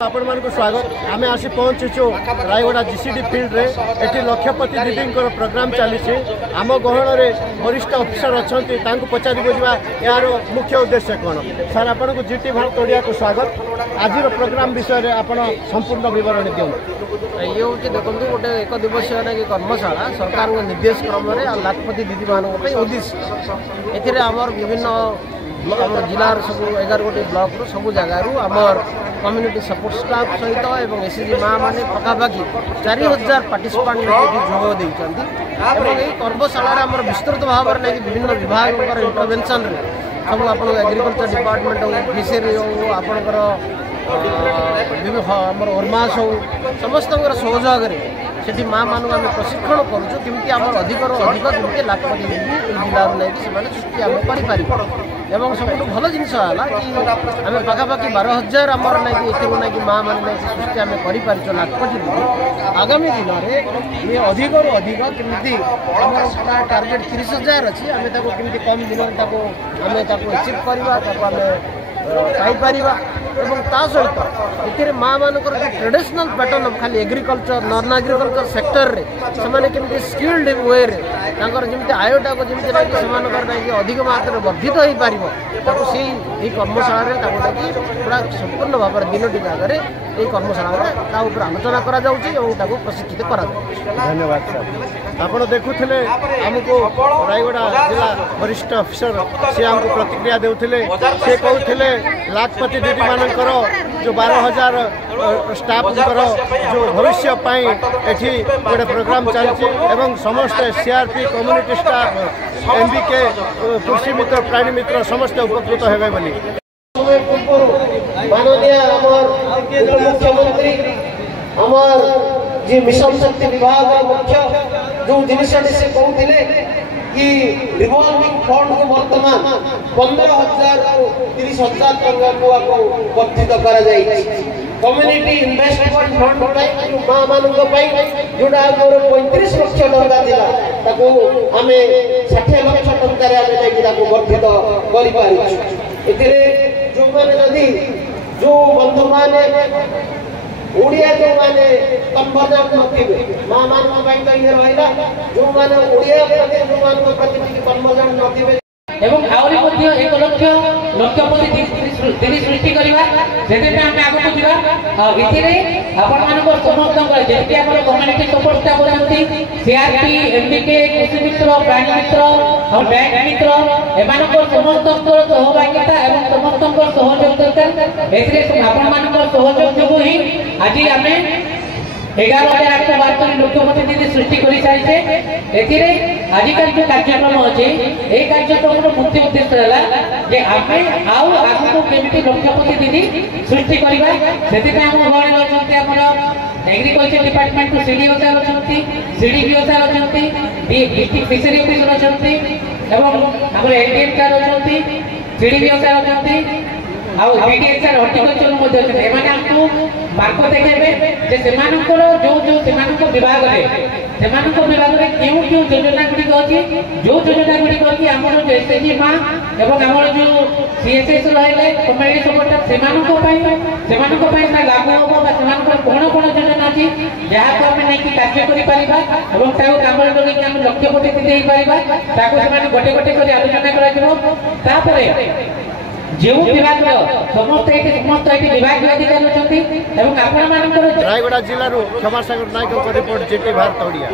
आपण मानक स्वागत आम आसी पहुँचीचु रायगड़ा जीसीडी फील्ड रे एटी लक्षपति दीदी प्रोग्राम चली आम गहन में वरिष्ठ अफिसर अच्छा पचारि बुझा यार मुख्य उद्देश्य कौन सर आपन को जीटी भारत ओडिया को स्वागत आज प्रोग्राम विषय में आप संपूर्ण विवरण दिखाँ ये हूँ देखो गोटे एक दिवसीय ना कि कर्मशाला सरकार निर्देश क्रम लाखपति दीदी मान उद्देश्य एमर विभिन्न जिलार सब 11 गोटे ब्लॉक रू सब जगार आमर कम्युनिटी सपोर्ट स्टाफ सहित और एसएचजी माँ मैंने पखापाखि 4000 पार्टिसिपेंट जोग देते कर्मशाला विस्तृत भाव में विभिन्न विभाग इंटरवेंशन सब आप एग्रीकल्चर डिपार्टमेंट हो फिशरी हो आपणकर ओरमास हो समस्त सहयोग से माँ मानू आम प्रशिक्षण करुँ आम अधिक अधिक कमी लाखपति जिला नहीं सृष्टि आम कर सब भल जिनस कि आम पखापाखि 12,000 आमर ना कि माँ मैंने सृष्टि आम कर लाखपति आगामी दिन में ये अधिक रू अधिक कमी आम टार्गेट 30,000 अच्छी आम कमी कम दिन आम एचिव करवा सहित ये माँ मान ट्रेडिशनल पैटर्न खाली एग्रीकल्चर नॉन एग्रीकल्चर सेक्टर रे से केमती स्किल्ड वे जमी आयटा को जमी से अधिक मात्रा वर्धित हो पार से कर्मशाला पूरा संपूर्ण भाव में 3टी जगह ये कर्मशाला आलोचना कर प्रशिक्षित कर धन्यवाद सर आप देखुले आमको रायगड़ा जिला वरिष्ठ अफिसर सी आमको प्रतिक्रिया देउथिले से कहते लाखपति दीदी मानकर जो 12,000 स्टाफ जो भविष्य एठी गोटे प्रोग्राम चलती एवं समस्त सीआरपी कम्युनिटी स्टाफ एमबीके कृषि मित्र प्राणी मित्र समस्त उपकृत हेबे बोली माननीय मुख्यमंत्री जी मिशन शक्ति विभाग मुख्य जो जिनस से कहते कि रिवॉल्विंग फंड को वर्तमान 15,000 को 30,000 टंका को वर्धित कर कम्युनिटी इन्वेस्टमेंट फंड माँ मान जोटा 35 लक्ष टंका था आम 60 लक्ष टंकार वर्धित कर जो मैंने जो बंधु मैंने ओडिया जो मैंने कन्वर्जन नथिबे माँ मान ये रहा जो मैंने ओडिया प्रति कन्वर्जन नथिबे एवं आउरी मध्ये 1 लक्ष लक्षपति दीदी सृष्टि करवा जेते आम आगु को जीवा इथिरे आपण मानको समस्त जेते हमर कम्युनिटी सपोर्ट स्टाफ रहंती सीआरपी एमबीके कृषि मित्र प्राणी मित्र और बैंक मित्र एमानको समस्त सहभागिता एवं समस्त सहयोग दरकार एथिरे आपण मानको सहयोग जोगु ही आज आमे 11,872 लक्षपति दीदी सृष्टि कर सारी आजिकल जो कार्यक्रम अच्छे ये कार्यक्रम मुख्य उद्देश्य है आउ आगे को केमी लक्षपति दीदी सृष्टि करवा से एग्रीकल्चर डिपार्टमेंट को सीडीओ सार अच्छा सीडीपीओ सार अच्छा डिस्ट्रिक्ट फिशरी ऑफिसर अच्छा एलडीएम सार अच्छा सीडीपीओ सार अच्छा बीडीएस सार हॉर्टिकल्चर मार्क देखे जो विभाग में क्यों योजना गुड़िक अच्छी जो योजना गुड़िक अच्छी आम जो एसएचजी माँ और आम जो सीएसएस रही कम्युनिटी सपोर्ट से लागू हम कौन कौन योजना अच्छी जहाँ को आम नहीं कार्य कम लगे लक्ष्यपति दे पार गोटे गोटे कर आलोचना कर जो विभाग समस्त विभाग अधिकारी अच्छा रायगड़ा जिलूर क्षमा सागर नायक रिपोर्ट जीटी भारत ओडिया।